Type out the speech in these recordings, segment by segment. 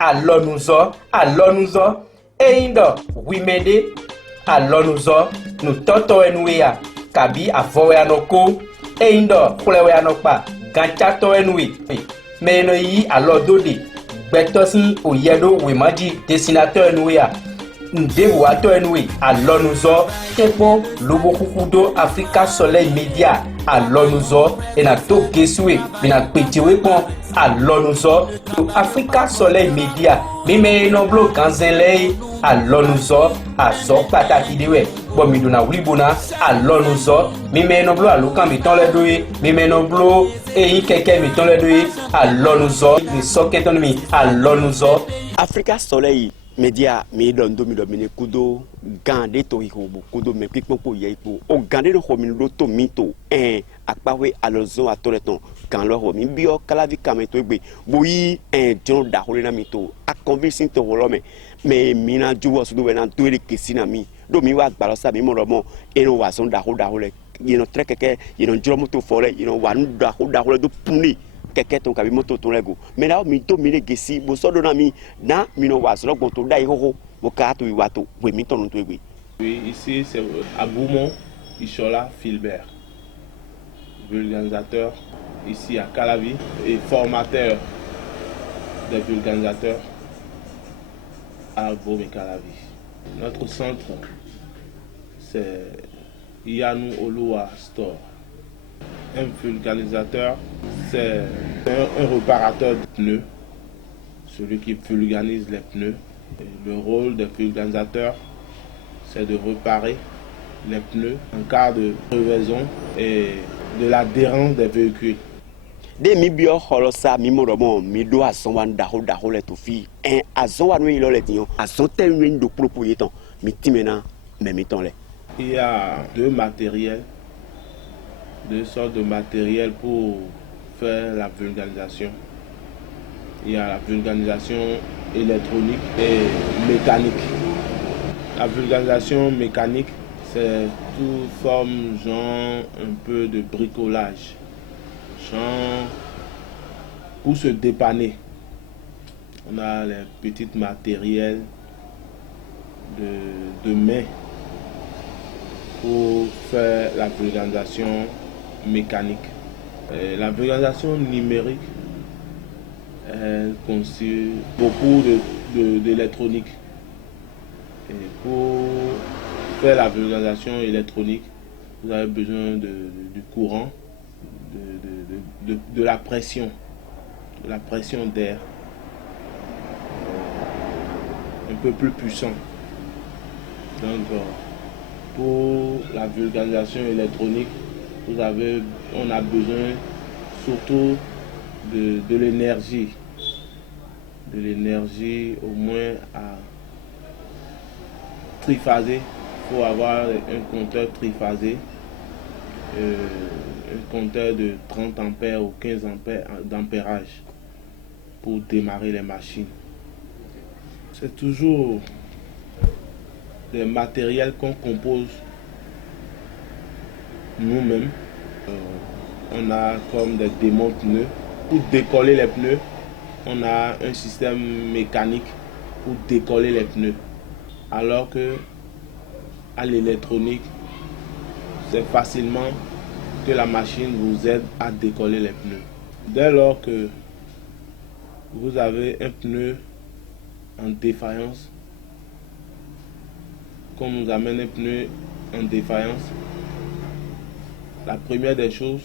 alonouzo, eindo, wimede, alonouzo, nous toto enouya, kabi avowe anoko, eindo, kulewe anokpa, ganchato enouyi, meno yi alodode, betosi oyedo wemaji, dessinateur enouya, ndewo ato enouyi, alonouzo, tepo, lobo kukudo, Africa Soleil Media, alonouzo, ena to gesue, bina petiwe pon, alonouzo, Africa Soleil Media, mime noblo ganzenlei, alonouzo, azo pataki dewe, bon midona wibona, alonouzo, mime noblo alokan miton le doye, mime noblo eyi keke miton le doye, alonouzo, ni soketon mi, alonouzo, Africa Soleil Media mi dondo mi domine kudo gande to hihobo kudo me pikpopo yaipo o gande no homi do to mito akpawe alonzo atoreton kan lo homi bio kalavi kameto egbe boyi jon da holena mito a convincing to holome me mina juwo sudo we na to ere kesina mi do mi wa gbalo sa mi mo romo eno wa son da hole yeno trekeke yeno joro moto fore yeno wa da hole do puni keke ton kabi moto ton lego mais là mi to mi le gesi bo so do na mi na mi no wa so gbon to dai hoho mo ka to iwa to we mi ton to egbe. Oui, ici c'est Aboumon Ishola Philbert, vulgarisateur ici à Calavi et formateur des vulgarisateurs à Bome Calavi. Notre centre c'est Yanou Oloa Store. Un vulgarisateur, c'est un réparateur de pneus, celui qui vulgarise les pneus. Et le rôle des vulgarisateurs, c'est de réparer les pneus en cas de crevaison et de l'adhérence des véhicules. De mi bio holosa mi mo romo mi do ason wan da ho le to fi azon wan wi lo le tiyon azon tel wi do propoyeton mi timena me mi ton le. Il y a deux sortes de matériel pour faire la vulgarisation. Il y a la vulgarisation électronique et mécanique. La vulgarisation mécanique, c'est toute forme, genre un peu de bricolage, genre pour se dépanner. On a les petits matériels de main pour faire la vulgarisation mécanique. Et la vulgarisation numérique, elle constitue beaucoup d'électronique. Et pour faire la vulgarisation électronique, vous avez besoin du courant, de la pression d'air, un peu plus puissant. Donc, pour la vulgarisation électronique, on a besoin surtout de l'énergie. De l'énergie au moins à triphasé. Il faut avoir un compteur triphasé, un compteur de 30 ampères ou 15 ampères d'ampérage pour démarrer les machines. C'est toujours des matériels qu'on compose nous-mêmes. On a comme des démonts pneus. Pour décoller les pneus, on a un système mécanique pour décoller les pneus. Alors que à l'électronique, c'est facilement que la machine vous aide à décoller les pneus. Dès lors que vous avez un pneu en défaillance, qu'on nous amène un pneu en défaillance, la première des choses,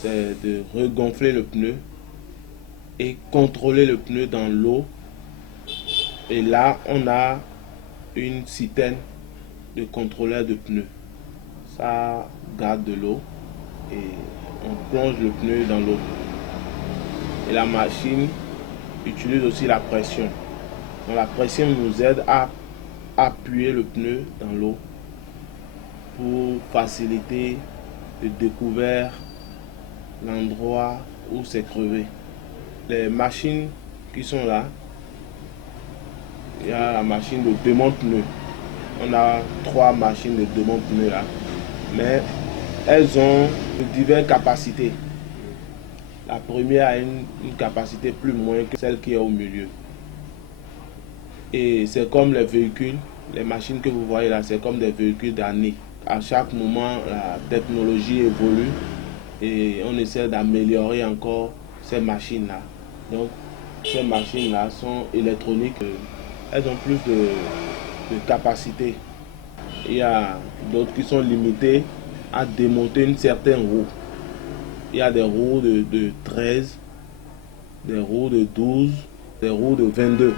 c'est de regonfler le pneu et contrôler le pneu dans l'eau. Et là, on a une citerne de contrôleur de pneus. Ça garde de l'eau et on plonge le pneu dans l'eau. Et la machine utilise aussi la pression. Donc la pression nous aide à appuyer le pneu dans l'eau pour faciliter le découvert, l'endroit où c'est crevé. Les machines qui sont là, il y a la machine de démonte pneus. On a 3 machines de démonte pneus là, mais elles ont de diverses capacités. La première a une capacité plus moindre que celle qui est au milieu. Et c'est comme les véhicules, les machines que vous voyez là, c'est comme des véhicules d'année. À chaque moment, la technologie évolue et on essaie d'améliorer encore ces machines-là. Donc, ces machines-là sont électroniques, elles ont plus de capacité. Il y a d'autres qui sont limitées à démonter une certaine roue. Il y a des roues de 13, des roues de 12, des roues de 22.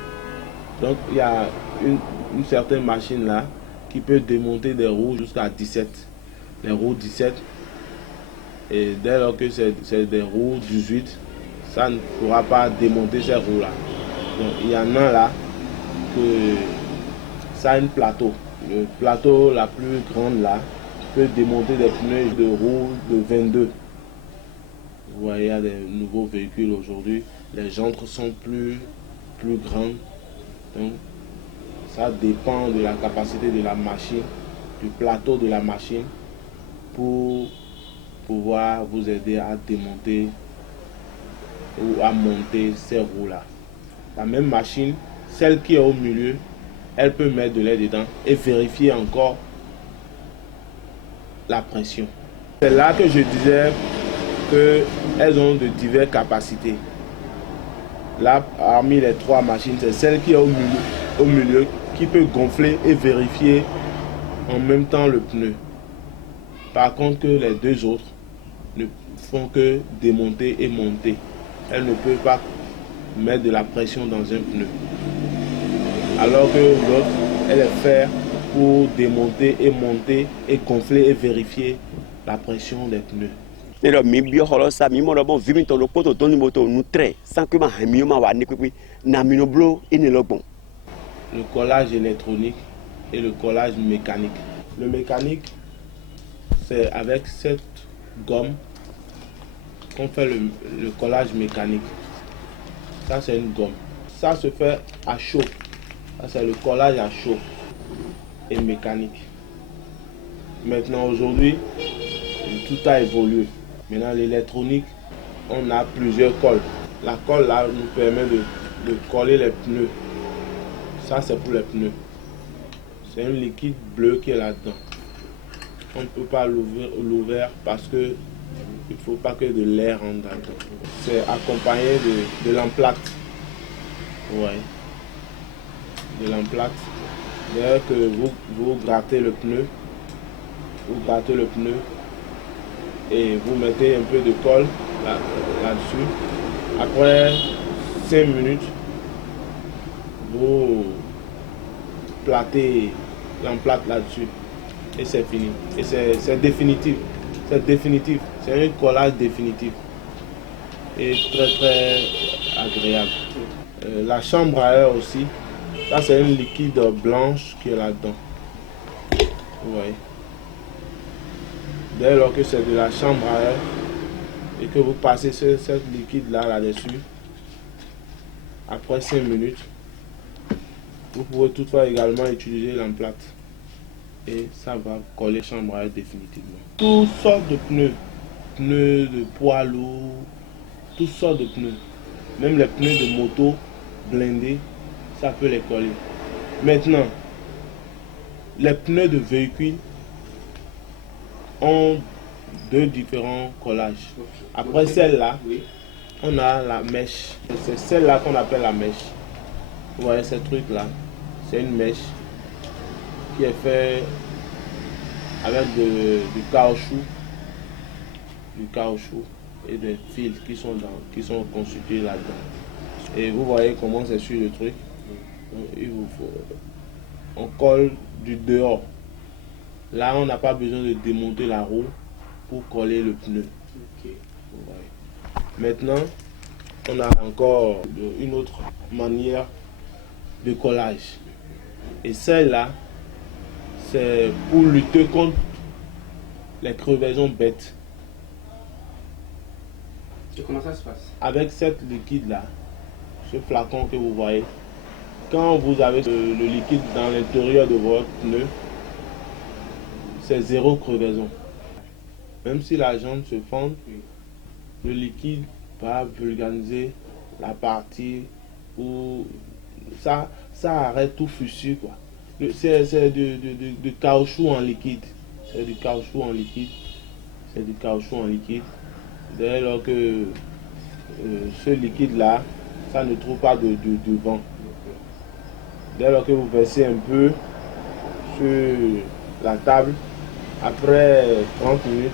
Donc il y a une certaine machine là qui peut démonter des roues jusqu'à 17. Les roues 17. Et dès lors que c'est des roues 18, ça ne pourra pas démonter ces roues là. Donc il y en a là que ça a un plateau. Le plateau la plus grande là peut démonter des pneus de roues de 22. Vous voyez, il y a des nouveaux véhicules aujourd'hui. Les jantes sont plus grandes. Donc, ça dépend de la capacité de la machine, du plateau de la machine, pour pouvoir vous aider à démonter ou à monter ces roues-là. La même machine, celle qui est au milieu, elle peut mettre de l'air dedans et vérifier encore la pression. C'est là que je disais qu'elles ont de diverses capacités. Là, parmi les trois machines, c'est celle qui est au milieu qui peut gonfler et vérifier en même temps le pneu. Par contre, que les deux autres ne font que démonter et monter. Elles ne peuvent pas mettre de la pression dans un pneu. Alors que l'autre, elle est faite pour démonter et monter et gonfler et vérifier la pression des pneus. Et donc, mi bio holo sa mi mo bon vimi to lo poto to ni moto nu tre sans que ma hemi ma wa ni pipi na mi no blo et ne lo bon. Le collage électronique et le collage mécanique. Le mécanique, c'est avec cette gomme qu'on fait le collage mécanique. Ça, c'est une gomme. Ça se fait à chaud. Ça, c'est le collage à chaud et mécanique. Maintenant, aujourd'hui, tout a évolué. Maintenant, l'électronique, on a plusieurs colles. La colle là nous permet de coller les pneus. Ça, c'est pour les pneus. C'est un liquide bleu qui est là-dedans. On ne peut pas l'ouvrir parce que il ne faut pas que de l'air rentre dedans. C'est accompagné de l'emplate. Ouais. De l'emplate. Dès que vous grattez le pneu, et vous mettez un peu de colle là-dessus. Après 5 minutes, vous platez l'emplate là-dessus et c'est fini. Et c'est définitif. C'est définitif. C'est un collage définitif et très très agréable. La chambre à air aussi, ça c'est une liquide blanche qui est là-dedans. Vous voyez. Dès lors que c'est de la chambre à air et que vous passez cette liquide là-dessus, après 5 minutes, vous pouvez toutefois également utiliser l'emplate et ça va coller chambre à air définitivement. Toutes sortes de pneus, pneus de poids lourds, toutes sortes de pneus, même les pneus de moto blindés, ça peut les coller. Maintenant, les pneus de véhicules ont deux différents collages. Après celle-là, on a la mèche. C'est celle-là qu'on appelle la mèche. Vous voyez ce truc-là, c'est une mèche qui est faite avec du caoutchouc et des fils qui sont constitués là-dedans. Et vous voyez comment c'est sur le truc. Il vous faut, on colle du dehors. Là, on n'a pas besoin de démonter la roue pour coller le pneu. Okay. Maintenant, on a encore une autre manière de collage. Et celle-là, c'est pour lutter contre les crevaisons bêtes. Et comment ça se passe? Avec cette liquide-là, ce flacon que vous voyez, quand vous avez le liquide dans l'intérieur de votre pneu, c'est zéro crevaison. Même si la jambe se fend, le liquide va vulgariser la partie où ça ça arrête tout fissure, quoi. C'est de caoutchouc en liquide. C'est du caoutchouc en liquide. C'est du caoutchouc en liquide. Dès lors que ce liquide-là, ça ne trouve pas de vent. Dès lors que vous versez un peu sur la table, après 30 minutes,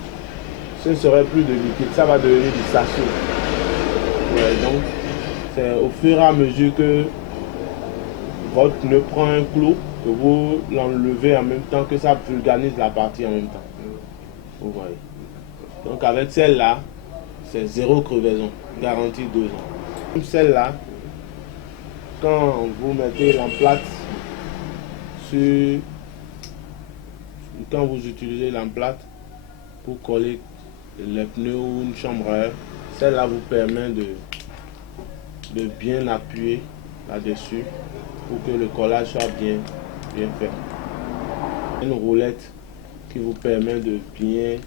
ce ne serait plus de liquide, ça va devenir du sachet. Ouais, donc, c'est au fur et à mesure que votre pneu prend un clou, que vous l'enlevez en même temps, que ça vulganise la partie en même temps. Vous voyez. Donc avec celle-là, c'est 0 crevaison, garantie 2 ans. Celle-là, quand vous mettez l'emplâtre sur... Quand vous utilisez l'emplâtre pour coller les pneus ou une chambre à air, celle-là vous permet de bien appuyer là-dessus pour que le collage soit bien fait. Une roulette qui vous permet de bien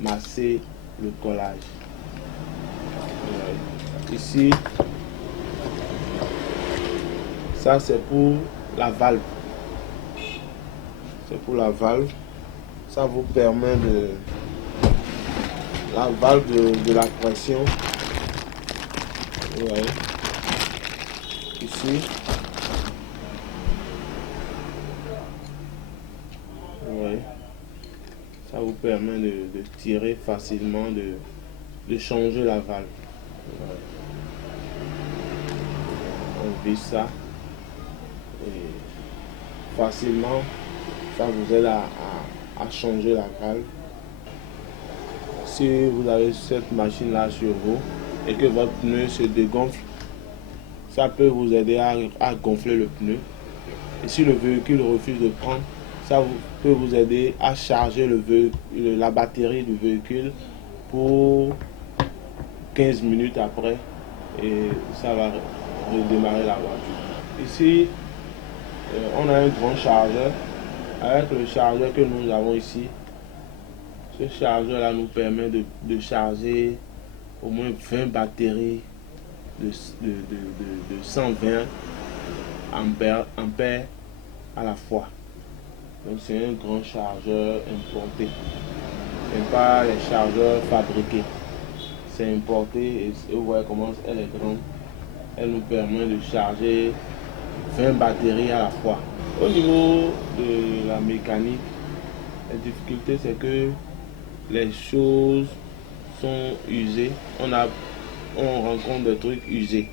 masser le collage. Ici, ça c'est pour la valve. C'est pour la valve. Ça vous permet de... La valve de la pression. Vous voyez. Ici. Vous voyez. Ça vous permet de tirer facilement, de changer la valve. Voilà. On visse ça et facilement ça vous aide à changer la valve. Si vous avez cette machine là sur vous et que votre pneu se dégonfle, ça peut vous aider à gonfler le pneu. Et si le véhicule refuse de prendre, ça peut vous aider à charger la batterie du véhicule pour 15 minutes après et ça va redémarrer la voiture. Ici, on a un grand chargeur. Avec le chargeur que nous avons ici, ce chargeur là nous permet de charger au moins 20 batteries de 120 ampères à la fois. Donc c'est un grand chargeur importé. Ce n'est pas les chargeurs fabriqués. C'est importé et vous voyez comment elle est grande. Elle nous permet de charger 20 batteries à la fois. Au niveau de la mécanique, la difficulté c'est que les choses sont usées. On rencontre des trucs usés.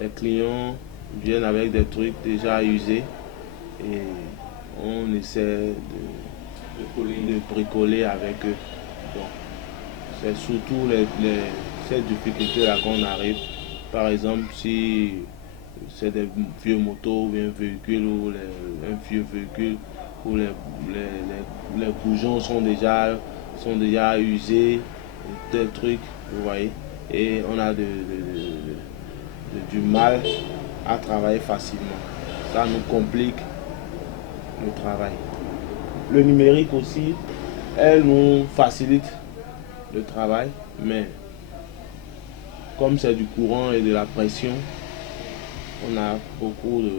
Les clients viennent avec des trucs déjà usés et on essaie de bricoler avec eux. C'est surtout ces difficultés-là qu'on arrive. Par exemple, si c'est des vieux motos ou un véhicule ou un vieux véhicule où les bourgeons sont déjà usés, tel truc, vous voyez, et on a du mal à travailler facilement. Ça nous complique le travail. Le numérique aussi, elle nous facilite le travail, mais comme c'est du courant et de la pression, on a beaucoup de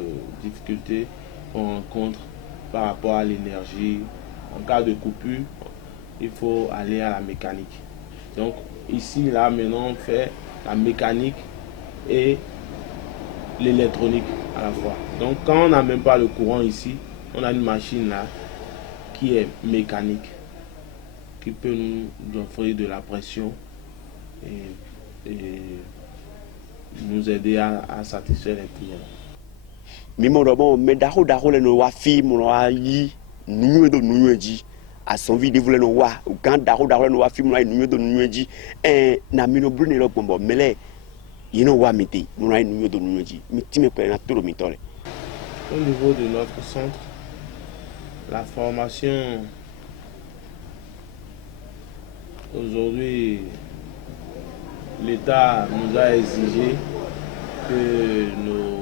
difficultés qu'on rencontre par rapport à l'énergie. En cas de coupure, il faut aller à la mécanique. Donc ici, là, maintenant, on fait la mécanique et l'électronique à la fois. Donc quand on n'a même pas le courant ici, on a une machine là qui est mécanique, qui peut nous offrir de la pression et nous aider à satisfaire les clients. Mimorobon medaho le no wafi mo yi nuyo do nuyo ji asonvi de vule no wa kan daho le no wafi mo nuyo do nuyo ji na mino brune lo bombo mele yino wa miti mo nuyo do nuyo ji miti me na toro mitole. Au niveau de notre centre, la formation aujourd'hui, l'État nous a exigé que nos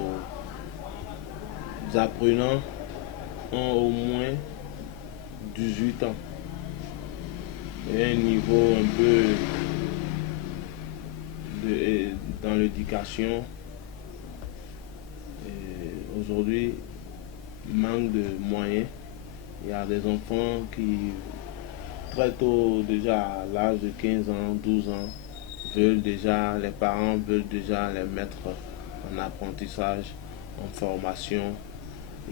apprenants ont au moins 18 ans et un niveau un peu dans l'éducation aujourd'hui manquent de moyens. Il y a des enfants qui, très tôt, déjà à l'âge de 15 ans, 12 ans, les parents veulent déjà les mettre en apprentissage, en formation,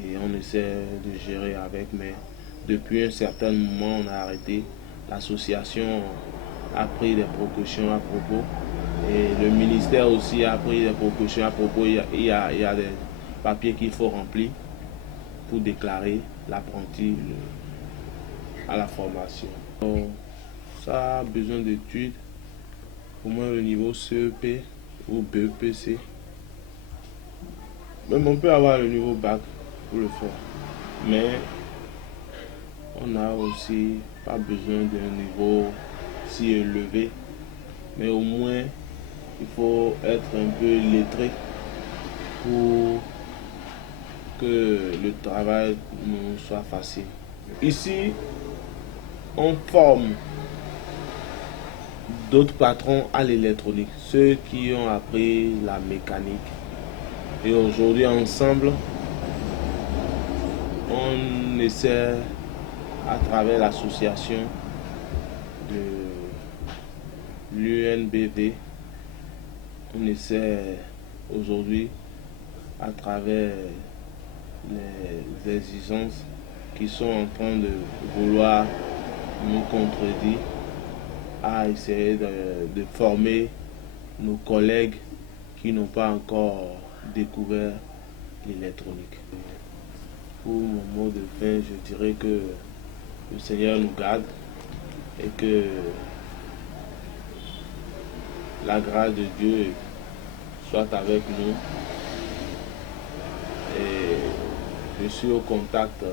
et on essaie de gérer avec, mais depuis un certain moment, on a arrêté. L'association a pris des précautions à propos, et le ministère aussi a pris des précautions à propos. Il y a des papiers qu'il faut remplir pour déclarer l'apprenti à la formation. Donc, ça a besoin d'études, au moins le niveau CEP ou BEPC. Même on peut avoir le niveau bac pour le faire. Mais on n'a aussi pas besoin d'un niveau si élevé. Mais au moins, il faut être un peu lettré pour que le travail nous soit facile. Ici, on forme d'autres patrons à l'électronique, ceux qui ont appris la mécanique. Et aujourd'hui, ensemble, on essaie, à travers l'association de l'UNBV, on essaie aujourd'hui, à travers les exigences qui sont en train de vouloir nous contredire, à essayer de former nos collègues qui n'ont pas encore découvert l'électronique. Pour mon mot de fin, je dirais que le Seigneur nous garde et que la grâce de Dieu soit avec nous. Et je suis au contact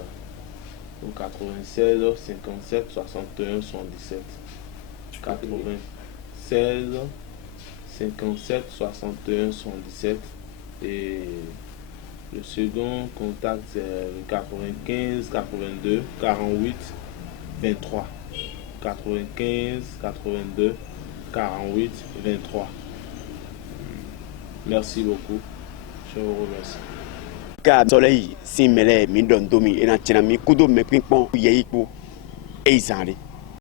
au 96 57 61 77. 96 57 61 77. Et le second contact c'est le 95 82 48 23. 95 82 48 23. Merci beaucoup. Je vous remercie. Ka soleil si mele mi don domi ena chena mi kudo me pinkpon yeyi po e izare